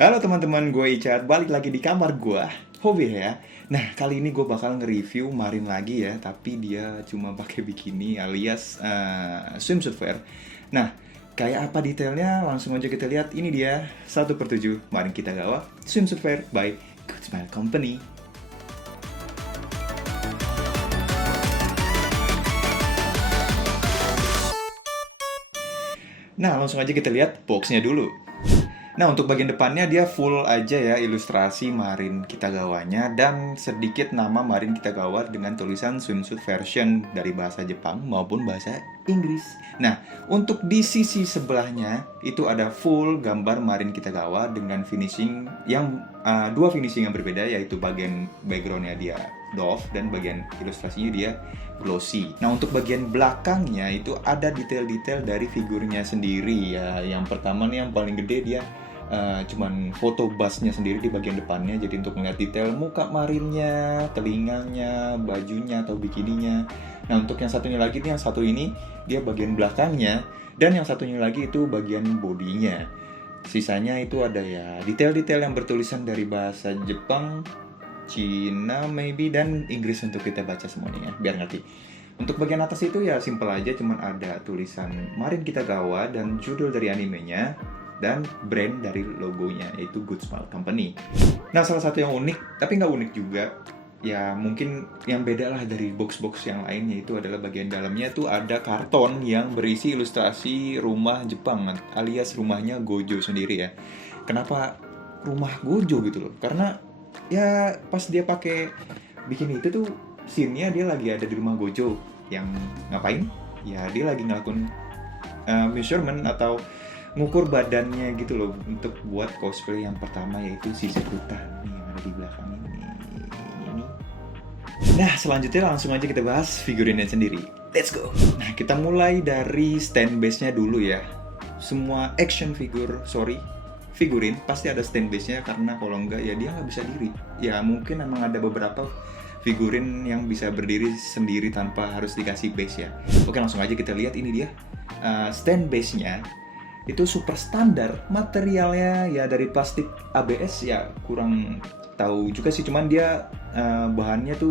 Halo teman-teman, gue Icat, balik lagi di kamar gue. Hobi ya. Nah, kali ini gue bakal nge-review Marin lagi ya, tapi dia cuma pakai bikini alias swimsuit wear. Nah, kayak apa detailnya? Langsung aja kita lihat. Ini dia 1/7 Marin Kitagawa swimsuit wear by Good Smile Company. Nah, langsung aja kita lihat boxnya dulu. Nah, untuk bagian depannya dia full aja ya ilustrasi Marin Kitagawanya dan sedikit nama Marin Kitagawa dengan tulisan swimsuit version dari bahasa Jepang maupun bahasa Inggris. Nah, untuk di sisi sebelahnya itu ada full gambar Marin Kitagawa dengan finishing yang dua finishing yang berbeda, yaitu bagian backgroundnya dia doff dan bagian ilustrasinya dia glossy. Nah, untuk bagian belakangnya itu ada detail-detail dari figurnya sendiri ya. Yang pertama nih yang paling gede dia cuman foto busnya sendiri di bagian depannya, jadi untuk melihat detail muka Marinnya, telinganya, bajunya atau bikininya. Nah, untuk yang satunya lagi nih, yang satu ini dia bagian belakangnya, dan yang satunya lagi itu bagian bodinya. Sisanya itu ada ya detail-detail yang bertulisan dari bahasa Jepang, Cina maybe, dan Inggris untuk kita baca semuanya ya, biar ngerti. Untuk bagian atas itu ya simple aja, cuman ada tulisan Marin Kitagawa dan judul dari animenya dan brand dari logonya, yaitu Good Smile Company. Nah, salah satu yang unik, tapi nggak unik juga, ya mungkin yang beda lah dari box-box yang lain, yaitu adalah bagian dalamnya tuh ada karton yang berisi ilustrasi rumah Jepang, alias rumahnya Gojo sendiri ya. Kenapa rumah Gojo gitu loh? Karena ya pas dia pakai bikini itu tuh scene-nya dia lagi ada di rumah Gojo yang ngapain? Ya dia lagi ngelakuin measurement atau ngukur badannya gitu loh untuk buat cosplay yang pertama, yaitu si Sekuta nih yang ada di belakang ini. Nah, selanjutnya langsung aja kita bahas figurinnya sendiri. Let's go. Nah, kita mulai dari stand base-nya dulu ya. Semua action figurin pasti ada stand base-nya, karena kalau enggak ya dia nggak bisa diri. Ya mungkin emang ada beberapa figurin yang bisa berdiri sendiri tanpa harus dikasih base ya. Oke, langsung aja kita lihat. Ini dia stand base-nya. Itu super standar, materialnya ya dari plastik ABS, ya kurang tahu juga sih, cuman dia bahannya tuh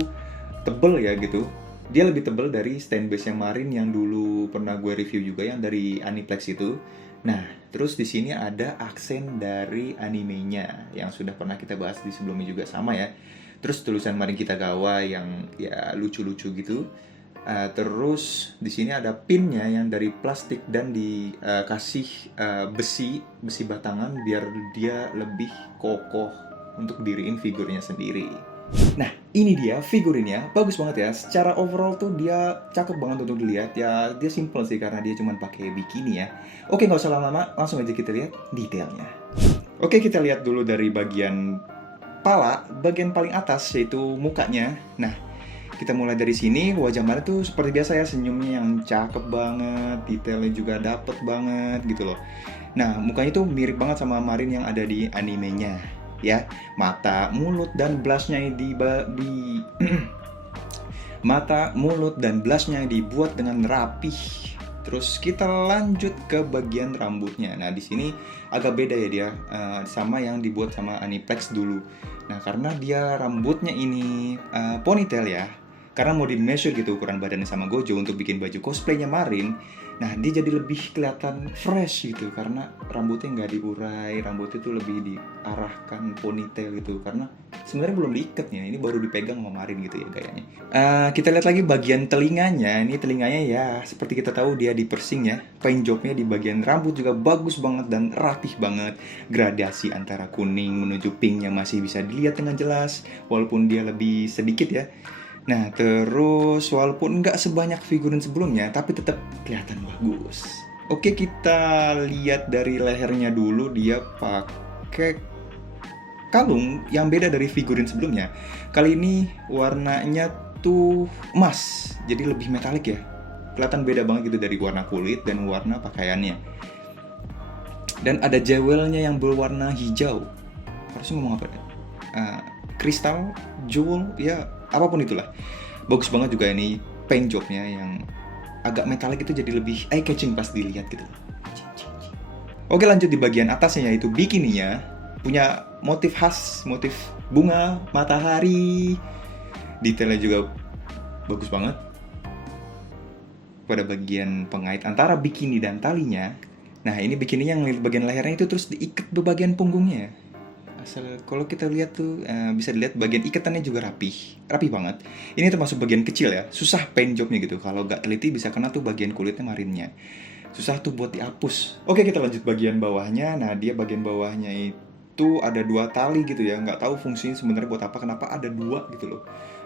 tebel ya gitu. Dia lebih tebel dari stand base yang Marin yang dulu pernah gue review juga, yang dari Aniplex itu. Nah, terus di sini ada aksen dari animenya yang sudah pernah kita bahas di sebelumnya juga sama ya. Terus tulisan Marin Kitagawa yang ya lucu-lucu gitu. Terus di sini ada pinnya yang dari plastik dan dikasih besi batangan biar dia lebih kokoh untuk diriin figurnya sendiri. Nah, ini dia figurinnya, bagus banget ya. Secara overall tuh dia cakep banget untuk dilihat ya. Dia simple sih karena dia cuma pakai bikini ya. Oke, nggak usah lama-lama, langsung aja kita lihat detailnya. Oke, kita lihat dulu dari bagian pala, bagian paling atas yaitu mukanya. Nah, kita mulai dari sini. Wajah Marin tuh seperti biasa ya, senyumnya yang cakep banget, detailnya juga dapet banget gitu loh. Nah, mukanya tuh mirip banget sama Marin yang ada di animenya ya. Mata, mulut, dan blushnya mata, mulut, dan blushnya dibuat dengan rapih. Terus kita lanjut ke bagian rambutnya. Nah, di sini agak beda ya dia sama yang dibuat sama Aniplex dulu. Nah, karena dia rambutnya ini ponytail ya, karena mau di-measure gitu ukuran badannya sama Gojo untuk bikin baju cosplaynya Marin. Nah, dia jadi lebih kelihatan fresh gitu, karena rambutnya nggak diurai, rambutnya tuh lebih diarahkan ponytail gitu, karena sebenarnya belum diikat ya, ini baru dipegang sama Marin gitu ya gayanya. Kita lihat lagi bagian telinganya. Ini telinganya ya seperti kita tahu dia di piercing ya. Paint jobnya di bagian rambut juga bagus banget dan rapih banget. Gradasi antara kuning menuju pinknya masih bisa dilihat dengan jelas, walaupun dia lebih sedikit ya. Nah, terus walaupun nggak sebanyak figurin sebelumnya, tapi tetap kelihatan bagus. Oke, kita lihat dari lehernya dulu. Dia pakai kalung yang beda dari figurin sebelumnya. Kali ini warnanya tuh emas, jadi lebih metalik ya. Kelihatan beda banget gitu dari warna kulit dan warna pakaiannya. Dan ada jewelnya yang berwarna hijau. Harusnya ngomong apa ya? Kristal, jewel, ya apapun itulah. Bagus banget juga ini paint jobnya yang agak metalik itu, jadi lebih eye catching pas dilihat gitu. Oke, lanjut di bagian atasnya yaitu bikininya. punya motif khas, motif bunga, matahari. Detailnya juga bagus banget. Pada bagian pengait antara bikini dan talinya. Nah, ini bikininya yang bagian lehernya itu terus diikat di bagian punggungnya. Asal kalau kita lihat tuh bisa dilihat bagian ikatannya juga rapih banget. Ini termasuk bagian kecil ya, susah paint jobnya gitu. Kalau nggak teliti bisa kena tuh bagian kulitnya marinnya. Susah tuh buat dihapus. Oke, kita lanjut bagian bawahnya. Nah, dia bagian bawahnya itu ada 2 tali gitu ya. Nggak tahu fungsinya sebenarnya buat apa, kenapa ada 2 gitu loh.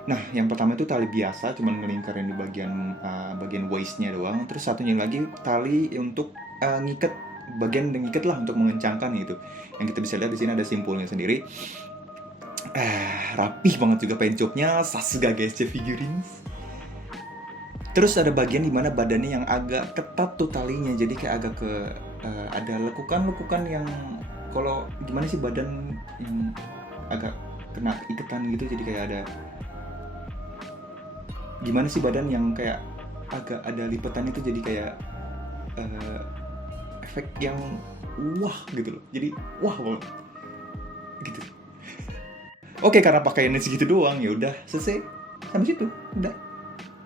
Nah, yang pertama itu tali biasa, cuman ngelingkarin di bagian waist-nya doang. Terus satunya lagi tali untuk ngikat lah untuk mengencangkan gitu. Yang kita bisa lihat di sini ada simpulnya sendiri. Rapih banget juga paint jobnya, Sasuga GSC Figurines. Terus ada bagian dimana badannya yang agak ketat tuh talinya, jadi kayak agak ada lekukan yang kalau gimana sih badan yang agak kena iketan gitu, jadi kayak ada gimana sih badan yang kayak agak ada lipatan itu, jadi kayak efek yang wah gitu loh, jadi wah banget gitu. Oke, karena pakaiannya segitu doang, ya udah selesai sampai situ, udah.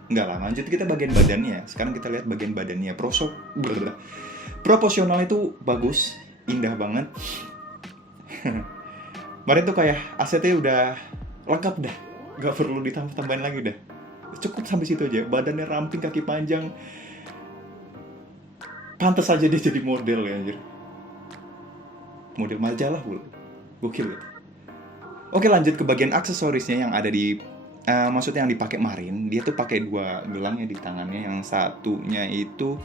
Enggak lah, lanjut kita bagian badannya. Sekarang kita lihat bagian badannya. Proporsional itu bagus, indah banget. Kemarin tuh kayak asetnya udah lengkap dah, nggak perlu ditambah-tambahin lagi dah. Cukup sampai situ aja. Badannya ramping, kaki panjang. Pantas aja dia jadi model ya anjir. Model majalah pula. Gokil gitu. Oke, lanjut ke bagian aksesorisnya yang ada di maksudnya yang dipakai Marin. Dia tuh pakai 2 gelang ya di tangannya. Yang satunya itu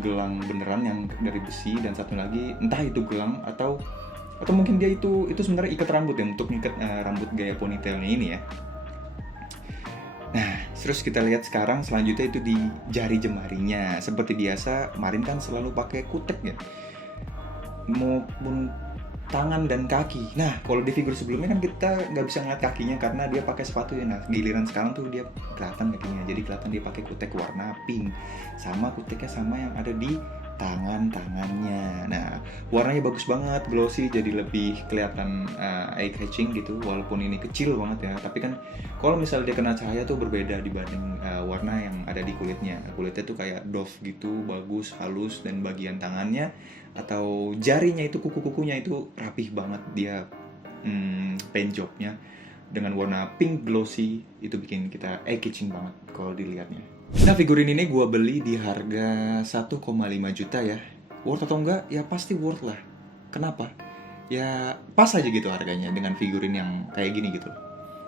gelang beneran yang dari besi, dan satu lagi entah itu gelang atau mungkin dia itu sebenarnya ikat rambut ya, untuk ngikat rambut gaya ponytailnya ini ya. Nah, terus kita lihat sekarang selanjutnya itu di jari jemarinya. Seperti biasa, Marin kan selalu pakai kutek ya, maupun tangan dan kaki. Nah, kalau di figur sebelumnya kan kita nggak bisa ngeliat kakinya karena dia pakai sepatu ya. Nah, giliran sekarang tuh dia kelihatan kakinya. Jadi kelihatan dia pakai kutek warna pink, sama kuteknya sama yang ada di tangannya. Nah, warnanya bagus banget, glossy, jadi lebih kelihatan eye catching gitu. Walaupun ini kecil banget ya, tapi kan kalau misalnya dia kena cahaya tuh berbeda dibanding warna yang ada di kulitnya. Kulitnya tuh kayak doff gitu, bagus, halus, dan bagian tangannya atau jarinya itu, kuku-kukunya itu rapih banget. Dia paint jobnya dengan warna pink glossy itu bikin kita eye catching banget kalau dilihatnya. Nah, figurin ini gue beli di harga 1,5 juta ya. Worth atau enggak? Ya pasti worth lah. Kenapa? Ya pas aja gitu harganya dengan figurin yang kayak gini gitu.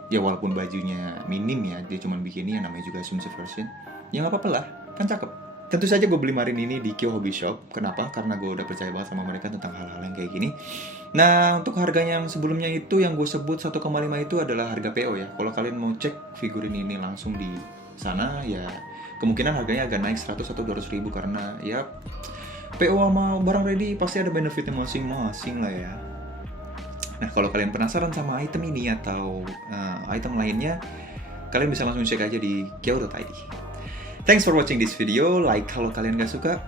Ya walaupun bajunya minim ya, dia cuma bikini yang namanya juga swimsuit version. Ya nggak apa-apa lah, kan cakep. Tentu saja gue beli Marin ini di Kyo Hobby Shop. Kenapa? Karena gue udah percaya banget sama mereka tentang hal-hal yang kayak gini. Nah, untuk harganya yang sebelumnya itu yang gue sebut 1,5 itu adalah harga PO ya. Kalau kalian mau cek figurin ini langsung di sana ya kemungkinan harganya agak naik 100 atau 200 ribu karena ya PO sama barang ready pasti ada benefitnya masing-masing lah ya. Nah, kalau kalian penasaran sama item ini atau item lainnya, kalian bisa langsung cek aja di kyo.id. Thanks for watching this video. Like kalau kalian gak suka,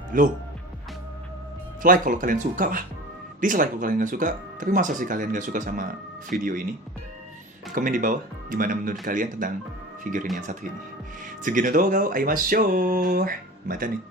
like kalau kalian suka lah. Dislike kalau kalian gak suka. Tapi masa sih kalian gak suka sama video ini? Komen di bawah gimana menurut kalian tentang figurin yang satu ini. Tsugino doga wo aimashou. Mata ne.